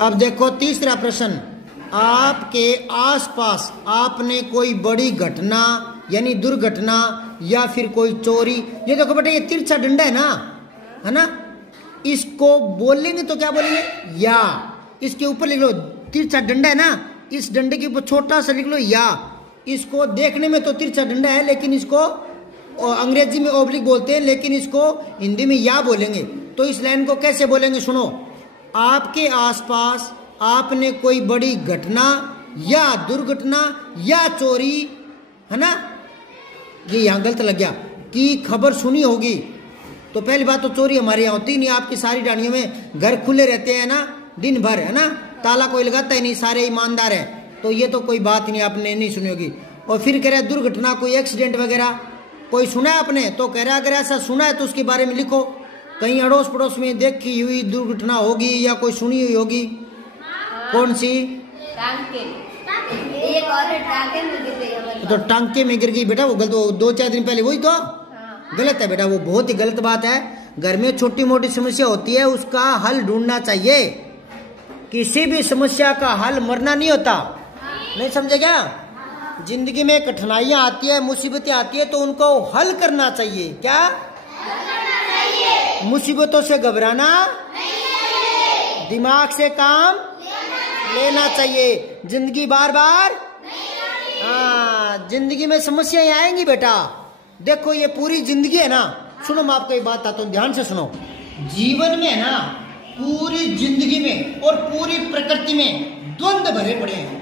अब देखो तीसरा प्रश्न, आपके आसपास आपने कोई बड़ी घटना यानी दुर्घटना या फिर कोई चोरी, ये देखो बेटा ये तिरछा डंडा है ना, इसको बोलेंगे तो क्या बोलेंगे, या। इसके ऊपर लिख लो तिरछा डंडा है ना, इस डंडे के ऊपर छोटा सा लिख लो या। इसको देखने में तो तिरछा डंडा है, लेकिन इसको अंग्रेजी में ओब्लिक बोलते हैं, लेकिन इसको हिंदी में या बोलेंगे। तो इस लाइन को कैसे बोलेंगे सुनो, आपके आसपास आपने कोई बड़ी घटना या दुर्घटना या चोरी, है ना, ये यहाँ गलत लग गया, की खबर सुनी होगी। तो पहली बात तो चोरी हमारे यहाँ होती नहीं, आपकी सारी डाणियों में घर खुले रहते हैं ना दिन भर, है ना, ताला कोई लगाता ही नहीं, सारे ईमानदार हैं, तो ये तो कोई बात नहीं आपने नहीं सुनी होगी। और फिर कह रहा है दुर्घटना, कोई एक्सीडेंट वगैरह कोई सुना है आपने, तो कह रहा है अगर ऐसा सुना है तो उसके बारे में लिखो, कहीं अड़ोस पड़ोस में देखी हुई दुर्घटना होगी या कोई सुनी हुई होगी। कौन सी? टांके। एक और टांके में गिर गई। तो टांके में गिर गई बेटा, वो गलत, 2-4 दिन पहले वही तो गलत है बेटा, वो बहुत ही गलत बात है। घर में छोटी मोटी समस्या होती है, उसका हल ढूंढना चाहिए। किसी भी समस्या का हल मरना नहीं होता, नहीं समझे क्या? जिंदगी में कठिनाइयां आती है, मुसीबतें आती है, तो उनको हल करना चाहिए। क्या? मुसीबतों से घबराना, दिमाग से काम लेना चाहिए। जिंदगी बार बार, हाँ, जिंदगी में समस्याएं आएंगी बेटा। देखो ये पूरी जिंदगी है ना, सुनो मैं आपको एक बात आता हूँ, ध्यान से सुनो। जीवन में है ना, पूरी जिंदगी में और पूरी प्रकृति में द्वंद्व भरे पड़े हैं।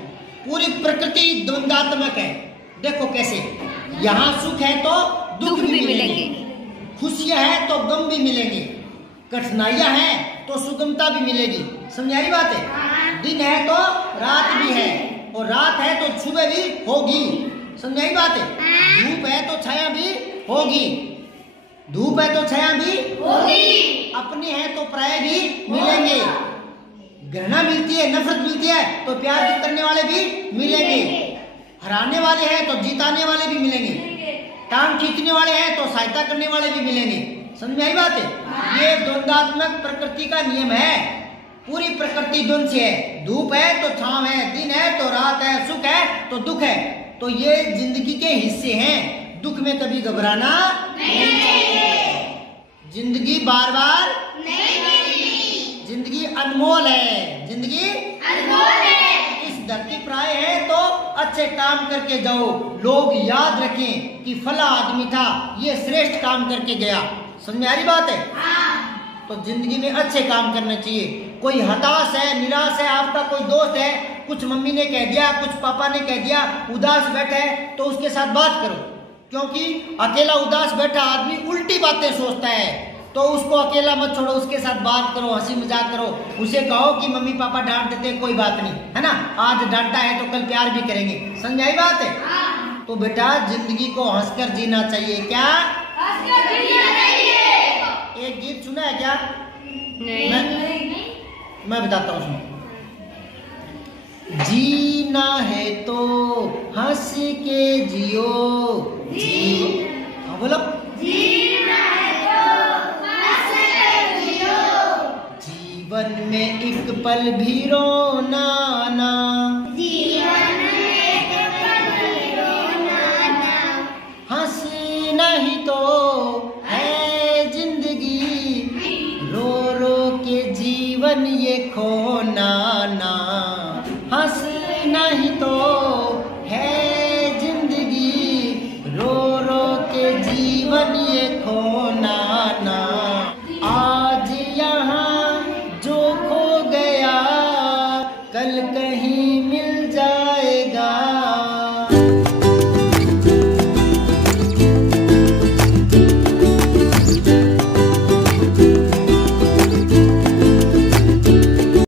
पूरी प्रकृति द्वंद्वात्मक है। देखो कैसे, यहाँ सुख है तो दुख भी मिलेंगे, खुशियां है तो गम भी मिलेंगे, कठिनाइयां हैं तो सुगमता भी मिलेगी। समझाई बात है? दिन है तो रात भी है, और रात है तो सुबह भी होगी। समझाई बात है? धूप है तो छाया भी होगी, धूप है तो छाया भी होगी, अपने हैं तो पराये भी मिलेंगे। घृणा मिलती है, नफरत मिलती है, तो प्यार करने वाले भी मिलेंगे। हराने वाले हैं तो जिताने वाले भी मिलेंगे, टांग खींचने वाले हैं तो सहायता करने वाले भी मिलेंगे। समझ में आई बात है? ये द्वंद्वात्मक प्रकृति का नियम है। पूरी प्रकृति द्वंद से है, धूप है तो छांव है, दिन है तो रात है, सुख है तो दुख है। तो ये जिंदगी के हिस्से हैं। दुख में कभी घबराना नहीं चाहिए। जिंदगी बार बार नहीं, जिंदगी अनमोल है, जिंदगी अनमोल है। इस धरती पर आए हैं तो अच्छे काम करके जाओ। लोग याद रखें कि फला आदमी था, ये श्रेष्ठ काम करके गया। समझ में आ रही बात है? तो जिंदगी में अच्छे काम करने चाहिए। कोई हताश है, निराश है, आपका कोई दोस्त है, कुछ मम्मी ने कह दिया, कुछ पापा ने कह दिया, उदास बैठा है, तो उसके साथ बात करो। क्योंकि अकेला उदास बैठा आदमी उल्टी बातें सोचता है, तो उसको अकेला मत छोड़ो, उसके साथ बात करो, हंसी मजाक करो। उसे कहो कि मम्मी पापा डांट देते हैं, कोई बात नहीं, है ना, आज डांटा है तो कल प्यार भी करेंगे। समझ आई बात है? तो बेटा जिंदगी को हंसकर जीना चाहिए। क्या? हंसकर जीना चाहिए। एक गीत सुना है क्या? नहीं। मैं बताता हूँ, सुनो। जीना है तो हंस के जियो, हाँ बोलो। जीना है तो हंस के जियो, जीवन में एक पल भी रोना ना, जीवन में एक पल भी रोना ना, हंसना ही तो है जिंदगी, रो रो के जीवन ये खोना ना, हंसना ही तो है जिंदगी, रो रो के जीवन ये खोना ना। आज यहाँ जो खो गया कल कहीं